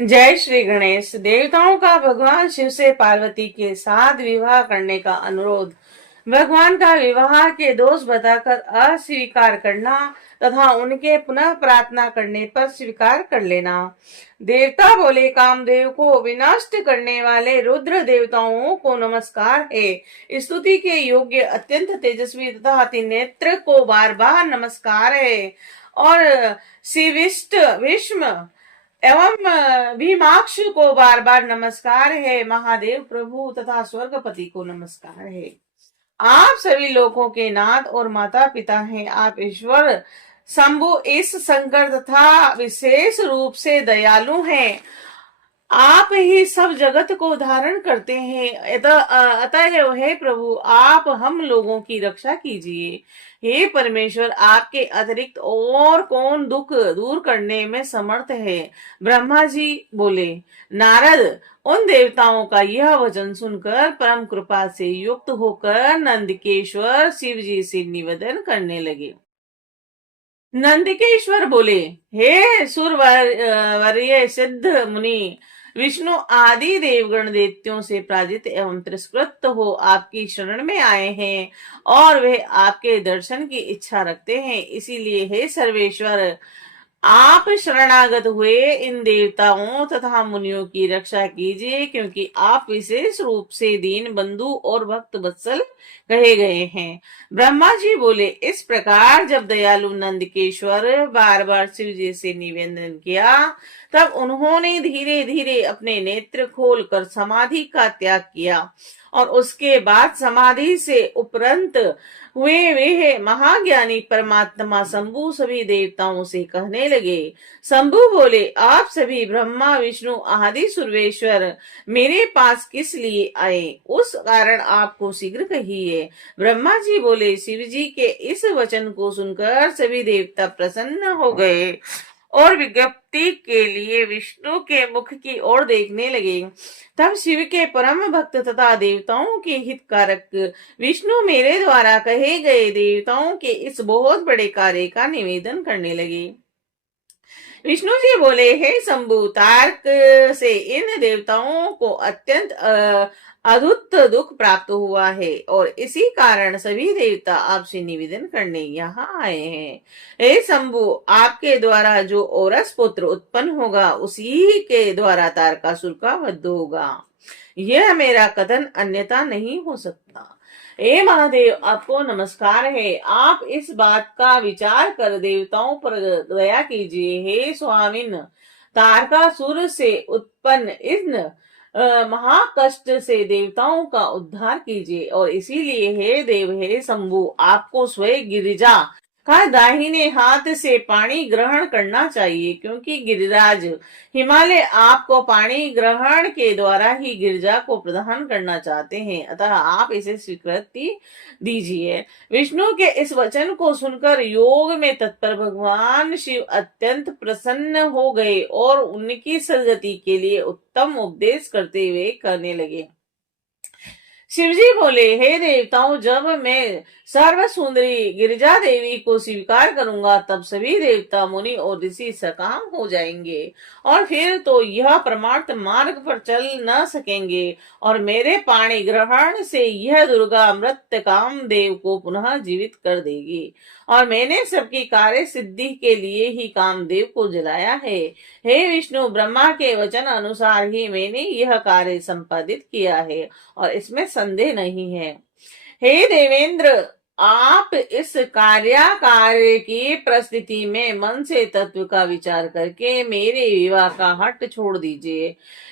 जय श्री गणेश। देवताओं का भगवान शिव से पार्वती के साथ विवाह करने का अनुरोध। भगवान का विवाह के दोष बताकर अस्वीकार करना तथा उनके पुनः प्रार्थना करने पर स्वीकार कर लेना। देवता बोले, कामदेव को विनष्ट करने वाले रुद्र देवताओं को नमस्कार है। स्तुति के योग्य अत्यंत तेजस्वी तथा त्रिनेत्र को बार बार नमस्कार है। और शिविष्ट भीष्म एवं भीमाक्ष को बार बार नमस्कार है। महादेव प्रभु तथा स्वर्गपति को नमस्कार है। आप सभी लोगों के नाथ और माता पिता हैं। आप ईश्वर शंभु इस शंकर तथा विशेष रूप से दयालु हैं। आप ही सब जगत को धारण करते हैं। अतः हे प्रभु, आप हम लोगों की रक्षा कीजिए। हे परमेश्वर, आपके अतिरिक्त और कौन दुख दूर करने में समर्थ है। ब्रह्मा जी बोले। नारद उन देवताओं का यह वचन सुनकर परम कृपा से युक्त होकर नंदिकेश्वर शिव जी से निवेदन करने लगे। नंदिकेश्वर बोले, हे सुरवर्य सिद्ध मुनि, विष्णु आदि देवगण दैत्यों से पराजित एवं तिरस्कृत हो आपकी शरण में आए हैं और वे आपके दर्शन की इच्छा रखते हैं। इसीलिए हे सर्वेश्वर, आप शरणागत हुए इन देवताओं तथा मुनियों की रक्षा कीजिए, क्योंकि आप विशेष रूप से दीन बंधु और भक्त वत्सल कहे गए हैं। ब्रह्मा जी बोले। इस प्रकार जब दयालु नंदकेश्वर बार बार शिव जी से निवेदन किया, तब उन्होंने धीरे धीरे अपने नेत्र खोलकर समाधि का त्याग किया और उसके बाद समाधि से उपरंत हुए वे महाज्ञानी परमात्मा शंभु सभी देवताओं से कहने लगे। शंभु बोले, आप सभी ब्रह्मा विष्णु आदि सुरवेश्वर मेरे पास किस लिए आए, उस कारण आपको शीघ्र कहिए। ब्रह्मा जी बोले। शिव जी के इस वचन को सुनकर सभी देवता प्रसन्न हो गए और विज्ञप्ति के लिए विष्णु के मुख की ओर देखने लगे। तब शिव के परम भक्त तथा देवताओं के हितकारक विष्णु मेरे द्वारा कहे गए देवताओं के इस बहुत बड़े कार्य का निवेदन करने लगे। विष्णु जी बोले, हे शंभु, तार्क से इन देवताओं को अत्यंत अद्भुत दुख प्राप्त हुआ है और इसी कारण सभी देवता आपसे निवेदन करने यहाँ आए हैं। हे शंभु, आपके द्वारा जो औरस पुत्र उत्पन्न होगा उसी के द्वारा तारकासुर का वध होगा। यह मेरा कथन अन्यथा नहीं हो सकता। हे महादेव, आपको नमस्कार है। आप इस बात का विचार कर देवताओं पर दया कीजिए। हे स्वामिन, तारकासुर से उत्पन्न इन महाकष्ट से देवताओं का उद्धार कीजिए। और इसीलिए हे देव, हे शंभु, आपको स्वयं गिरिजा का दाहिने हाथ से पानी ग्रहण करना चाहिए, क्योंकि गिरिराज हिमालय आपको पानी ग्रहण के द्वारा ही गिरिजा को प्रदान करना चाहते हैं, अतः आप इसे स्वीकृति दीजिए। विष्णु के इस वचन को सुनकर योग में तत्पर भगवान शिव अत्यंत प्रसन्न हो गए और उनकी सदगति के लिए उत्तम उपदेश करते हुए कहने लगे। शिवजी बोले, हे देवताओं, जब मैं सर्व सुंदरी गिरिजा देवी को स्वीकार करूंगा तब सभी देवता मुनि और ऋषि सकाम हो जाएंगे और फिर तो यह परमार्थ मार्ग पर चल न सकेंगे और मेरे पाणी ग्रहण से यह दुर्गा मृत कामदेव को पुनः जीवित कर देगी और मैंने सबकी कार्य सिद्धि के लिए ही कामदेव को जलाया है। हे विष्णु, ब्रह्मा के वचन अनुसार ही मैंने यह कार्य संपादित किया है और इसमें संदेह नहीं है। हे देवेंद्र, आप इस कार्य की परिस्थिति में मन से तत्व का विचार करके मेरे विवाह का हट छोड़ दीजिए।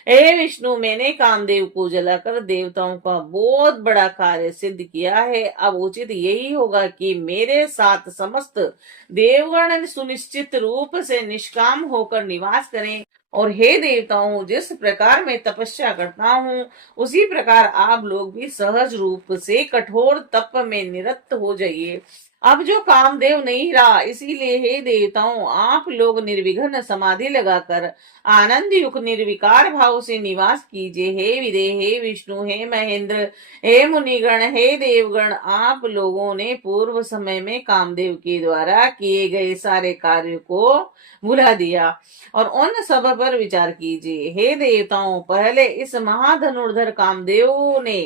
हे विष्णु, मैंने कामदेव को जलाकर देवताओं का बहुत बड़ा कार्य सिद्ध किया है। अब उचित यही होगा कि मेरे साथ समस्त देवगण सुनिश्चित रूप से निष्काम होकर निवास करें। और हे देवताओं, जिस प्रकार मैं तपस्या करता हूँ उसी प्रकार आप लोग भी सहज रूप से कठोर तप में निरत हो जाइए। अब जो कामदेव नहीं रहा, इसीलिए हे देवताओं, आप लोग निर्विघ्न समाधि लगाकर आनंद युक्त निर्विकार भाव से निवास कीजिए। हे विदेह, हे विष्णु, हे महेंद्र, हे मुनिगण, हे देवगण, आप लोगों ने पूर्व समय में कामदेव के द्वारा किए गए सारे कार्यों को भुला दिया और उन सब पर विचार कीजिए। हे देवताओं, पहले इस महाधनुर्धर कामदेव ने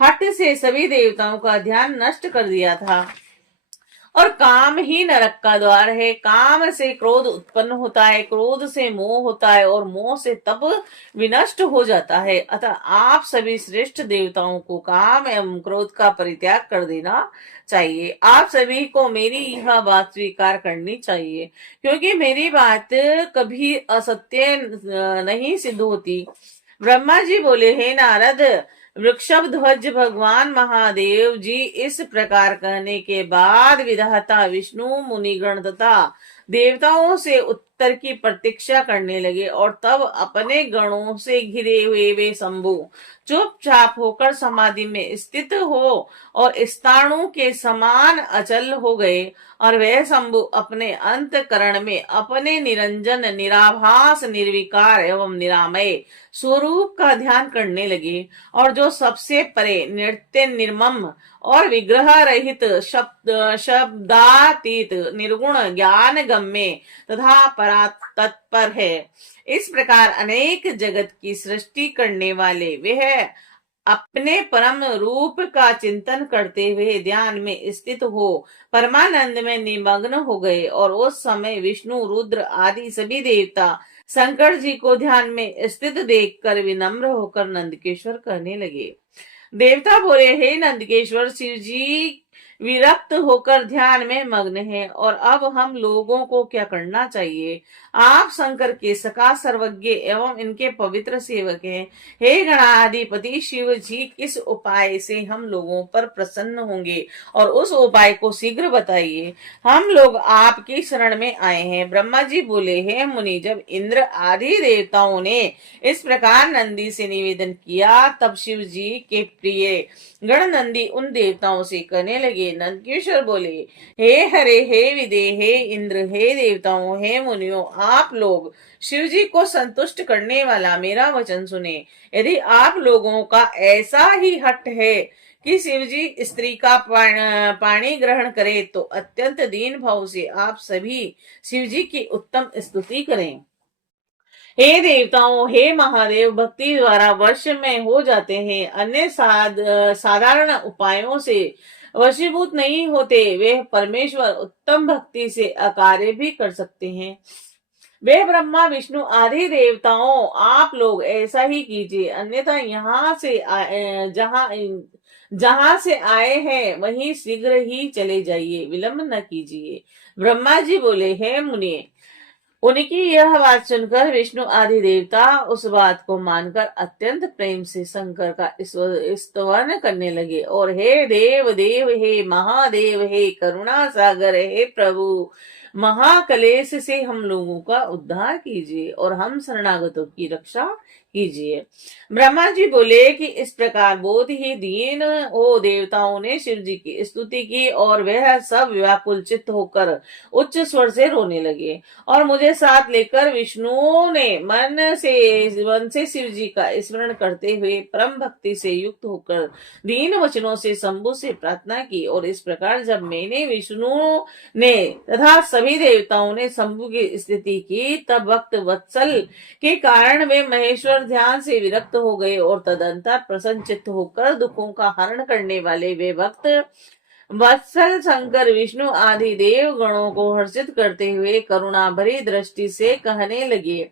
हठ से सभी देवताओं का ध्यान नष्ट कर दिया था, और काम ही नरक का द्वार है। काम से क्रोध उत्पन्न होता है, क्रोध से मोह होता है, और मोह से तप विनष्ट हो जाता है। अतः आप सभी श्रेष्ठ देवताओं को काम एवं क्रोध का परित्याग कर देना चाहिए। आप सभी को मेरी यह बात स्वीकार करनी चाहिए, क्योंकि मेरी बात कभी असत्य नहीं सिद्ध होती। ब्रह्मा जी बोले, हे नारद, वृषभ ध्वज भगवान महादेव जी इस प्रकार कहने के बाद विधाता विष्णु, मुनिगण तथा देवताओं से उत्तर की प्रतीक्षा करने लगे, और तब अपने गणों से घिरे हुए वे शंभु चुपचाप होकर समाधि में स्थित हो और स्थाणु के समान अचल हो गए। और वह शंभु अपने अंतकरण में अपने निरंजन, निराभास, निर्विकार एवं निरामय स्वरूप का ध्यान करने लगे, और जो सबसे परे, नित्य, निर्मम और विग्रह रहित, शब्दातीत, निर्गुण, ज्ञान गम्य तथा परातत्पर है। इस प्रकार अनेक जगत की सृष्टि करने वाले वह अपने परम रूप का चिंतन करते हुए ध्यान में स्थित हो परमानंद में निमग्न हो गए। और उस समय विष्णु, रुद्र आदि सभी देवता शंकर जी को ध्यान में स्थित देखकर विनम्र होकर नंदकेश्वर कहने लगे। देवता बोले, हे नंदकेश्वर, शिव जी विरक्त होकर ध्यान में मग्न है, और अब हम लोगों को क्या करना चाहिए? आप शंकर के सका, सर्वज्ञ एवं इनके पवित्र सेवक हैं। हे गणाधिपति शिव जी, किस उपाय से हम लोगों पर प्रसन्न होंगे, और उस उपाय को शीघ्र बताइए। हम लोग आपकी शरण में आए हैं। ब्रह्मा जी बोले, हे मुनि, जब इंद्र आदि देवताओं ने इस प्रकार नंदी से निवेदन किया, तब शिव जी के प्रिय गण नंदी उन देवताओं से कहने लगे। नंदकेश्वर बोले, हे हरे, हे विदे, हे इंद्र, हे देवताओं, हे मुनियों, आप लोग शिव जी को संतुष्ट करने वाला मेरा वचन सुने। यदि आप लोगों का ऐसा ही हट है कि शिव जी स्त्री का पाणी ग्रहण करे, तो अत्यंत दीन भाव से आप सभी शिव जी की उत्तम स्तुति करें। हे देवताओं, हे महादेव, भक्ति द्वारा वश में हो जाते हैं, अन्य साधारण उपायों से वशीभूत नहीं होते। वे परमेश्वर उत्तम भक्ति से अकार्य भी कर सकते हैं। वे ब्रह्मा, विष्णु आदि देवताओं, आप लोग ऐसा ही कीजिए, अन्यथा जहां से आए हैं वहीं शीघ्र ही चले जाइए, विलंब न कीजिए। ब्रह्मा जी बोले, हे मुनि, उनकी यह बात सुनकर विष्णु आदि देवता उस बात को मानकर अत्यंत प्रेम से शंकर का स्तवन करने लगे, और हे देव देव, हे महादेव, हे करुणा सागर, हे प्रभु, महाकलेश से हम लोगों का उद्धार कीजिए और हम शरणागतों की रक्षा कीजिए। ब्रह्मा जी बोले कि इस प्रकार बहुत ही दीन ओ देवताओं ने शिव जी की स्तुति की, और वह सब व्याकुल चित्त होकर उच्च स्वर से रोने लगे, और मुझे साथ लेकर विष्णु ने मन से शिव जी का स्मरण करते हुए परम भक्ति से युक्त होकर दीन वचनों से शंभु से प्रार्थना की। और इस प्रकार जब मैंने, विष्णु ने तथा सभी देवताओं ने शंभु की स्थिति की, तब भक्त वत्सल के कारण वे महेश्वर ध्यान से विरक्त हो गए, और तदंतर प्रसन्नचित्त होकर दुखों का हरण करने वाले वे भक्त वत्सल शंकर, विष्णु आदि देव गणों को हर्षित करते हुए करुणा भरी दृष्टि से कहने लगे।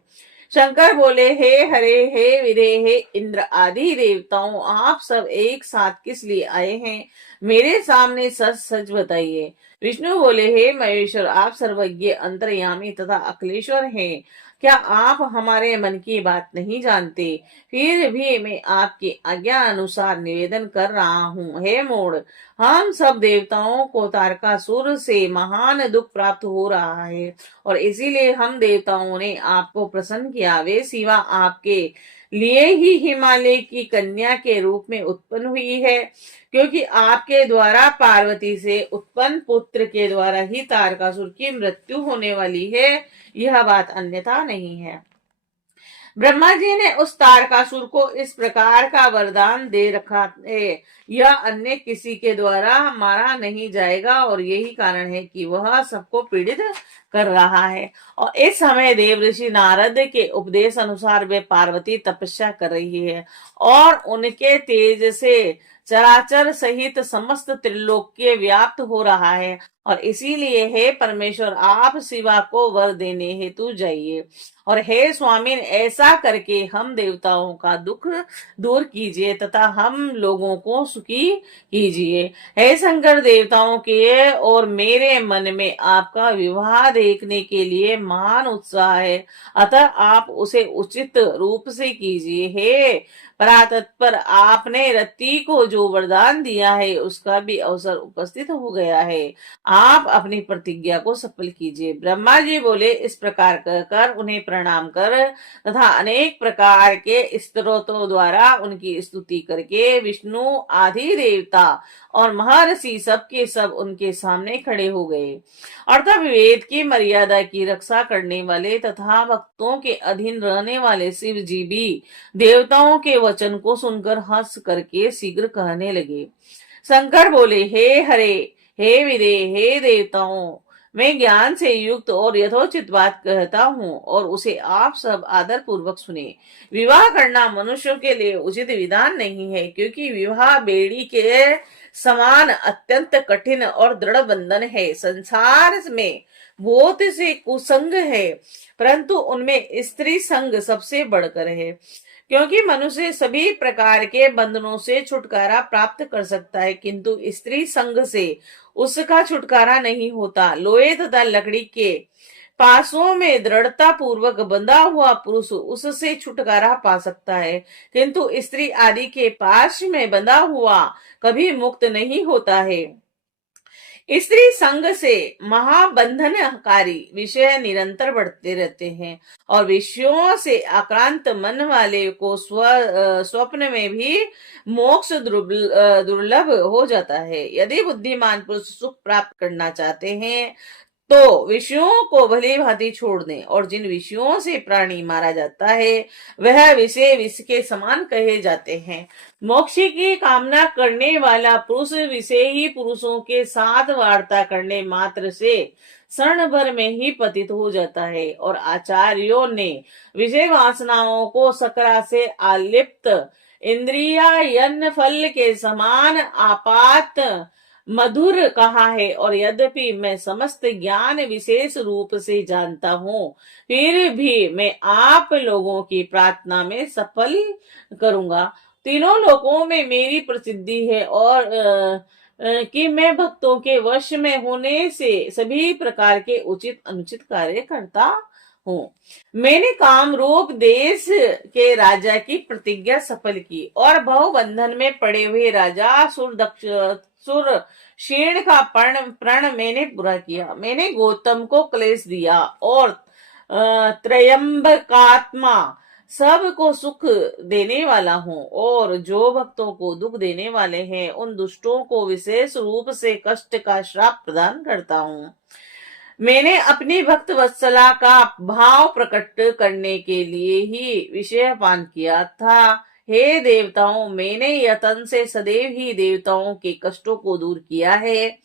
शंकर बोले, हे हरे, हे वीरे, हे इंद्र आदि देवताओं, आप सब एक साथ किस लिए आए हैं? मेरे सामने सच सच बताइए। विष्णु बोले, हे महेश्वर, आप सर्वज्ञ, अंतर्यामी तथा अखिलेश्वर हैं। क्या आप हमारे मन की बात नहीं जानते? फिर भी मैं आपकी आज्ञा अनुसार निवेदन कर रहा हूँ। हे मूढ़, हम सब देवताओं को तारकासुर से महान दुख प्राप्त हो रहा है, और इसीलिए हम देवताओं ने आपको प्रसन्न किया। वे शिवा आपके लिए ही हिमालय की कन्या के रूप में उत्पन्न हुई है, क्योंकि आपके द्वारा पार्वती से उत्पन्न पुत्र के द्वारा ही तारकासुर की मृत्यु होने वाली है, यह बात अन्यथा नहीं है। ब्रह्मा जी ने उस तारकासुर को इस प्रकार का वरदान दे रखा है, यह अन्य किसी के द्वारा मारा नहीं जाएगा, और यही कारण है कि वह सबको पीड़ित कर रहा है। और इस समय देव ऋषि नारद के उपदेश अनुसार वे पार्वती तपस्या कर रही है, और उनके तेज से चराचर सहित समस्त त्रिलोक्य व्याप्त हो रहा है। और इसीलिए हे परमेश्वर, आप शिवा को वर देने हेतु जाइए, और हे स्वामी, ऐसा करके हम देवताओं का दुख दूर कीजिए तथा हम लोगों को सुखी कीजिए। हे शंकर, देवताओं के और मेरे मन में आपका विवाह देखने के लिए महान उत्साह है, अतः आप उसे उचित रूप से कीजिए। हे परातत्पर, आपने रति को जो वरदान दिया है उसका भी अवसर उपस्थित हो गया है, आप अपनी प्रतिज्ञा को सफल कीजिए। ब्रह्मा जी बोले। इस प्रकार कहकर उन्हें प्रणाम कर तथा अनेक प्रकार के स्तोत्रों द्वारा उनकी स्तुति करके विष्णु आदि देवता और महर्षि सब के सब उनके सामने खड़े हो गए। और तब वेद की मर्यादा की रक्षा करने वाले तथा भक्तों के अधीन रहने वाले शिव जी भी देवताओं के वचन को सुनकर हंस करके शीघ्र कहने लगे। शंकर बोले, हे हरे, हे वीरे, हे देवताओं, मैं ज्ञान से युक्त और यथोचित बात कहता हूँ, और उसे आप सब आदर पूर्वक सुने। विवाह करना मनुष्यों के लिए उचित विधान नहीं है, क्योंकि विवाह बेड़ी के समान अत्यंत कठिन और दृढ़ बंधन है। संसार में बहुत से कुसंग है, परंतु उनमें स्त्री संग सबसे बढ़कर है, क्योंकि मनुष्य सभी प्रकार के बंधनों से छुटकारा प्राप्त कर सकता है, किंतु स्त्री संग से उसका छुटकारा नहीं होता। लोहे तथा लकड़ी के पासों में दृढ़ता पूर्वक बंधा हुआ पुरुष उससे छुटकारा पा सकता है, किंतु स्त्री आदि के पास में बंधा हुआ कभी मुक्त नहीं होता है। स्त्री संग से महाबंधनकारी विषय निरंतर बढ़ते रहते हैं, और विषयों से आक्रांत मन वाले को स्वप्न में भी मोक्ष दुर्लभ हो जाता है। यदि बुद्धिमान पुरुष सुख प्राप्त करना चाहते हैं तो विषयों को भली भांति छोड़ दें, और जिन विषयों से प्राणी मारा जाता है वह विषय विष के समान कहे जाते हैं। मोक्ष की कामना करने वाला पुरुष विषयी पुरुषों के साथ वार्ता करने मात्र से क्षण भर में ही पतित हो जाता है, और आचार्यों ने विषय वासनाओं को सकरा से आलिप्त इंद्रियायन फल के समान आपात मधुर कहा है। और यद्यपि मैं समस्त ज्ञान विशेष रूप से जानता हूँ, फिर भी मैं आप लोगों की प्रार्थना में सफल करूंगा। तीनों लोकों में मेरी प्रसिद्धि है, और कि मैं भक्तों के वश में होने से सभी प्रकार के उचित अनुचित कार्य करता हूँ। मैंने कामरूप देश के राजा की प्रतिज्ञा सफल की, और बहुबंधन में पड़े हुए राजा सुर क्षीण का प्रण मैंने पूरा किया। मैंने गौतम को क्लेश दिया, और त्रयंबकात्मा सब को सुख देने वाला हूँ, और जो भक्तों को दुख देने वाले हैं उन दुष्टों को विशेष रूप से कष्ट का श्राप प्रदान करता हूँ। मैंने अपनी भक्त वत्सला का भाव प्रकट करने के लिए ही विषय पान किया था। हे देवताओं, मैंने यतन से सदैव ही देवताओं के कष्टों को दूर किया है।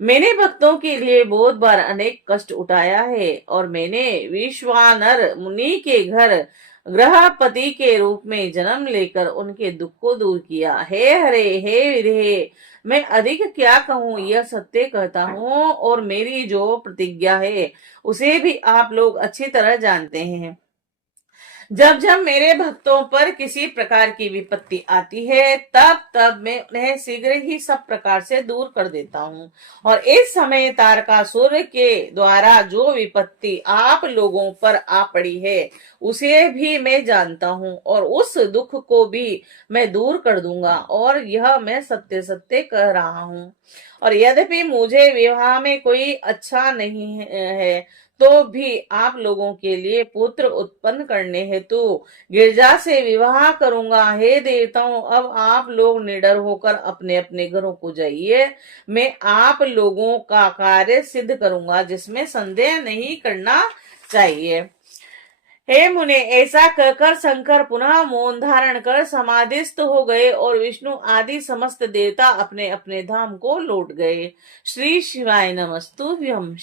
मैंने भक्तों के लिए बहुत बार अनेक कष्ट उठाया है, और मैंने विश्वानर मुनि के घर गृहपति के रूप में जन्म लेकर उनके दुख को दूर किया। हे हरे, हे विधे, मैं अधिक क्या कहूँ, यह सत्य कहता हूँ, और मेरी जो प्रतिज्ञा है उसे भी आप लोग अच्छी तरह जानते हैं। जब जब मेरे भक्तों पर किसी प्रकार की विपत्ति आती है, तब तब मैं उन्हें शीघ्र ही सब प्रकार से दूर कर देता हूँ। और इस समय तारकासुर के द्वारा जो विपत्ति आप लोगों पर आ पड़ी है उसे भी मैं जानता हूँ, और उस दुख को भी मैं दूर कर दूंगा, और यह मैं सत्य सत्य कह रहा हूँ। और यद्यपि मुझे विवाह में कोई अच्छा नहीं है, तो भी आप लोगों के लिए पुत्र उत्पन्न करने हेतु गिरजा से विवाह करूंगा। हे देवताओं, अब आप लोग निडर होकर अपने अपने घरों को जाइए। मैं आप लोगों का कार्य सिद्ध करूंगा, जिसमें संदेह नहीं करना चाहिए। हे मुने, ऐसा कहकर शंकर पुनः मौन धारण कर समाधिस्थ हो गए और विष्णु आदि समस्त देवता अपने अपने धाम को लौट गए। श्री शिवाय नमस्तुभ्यम।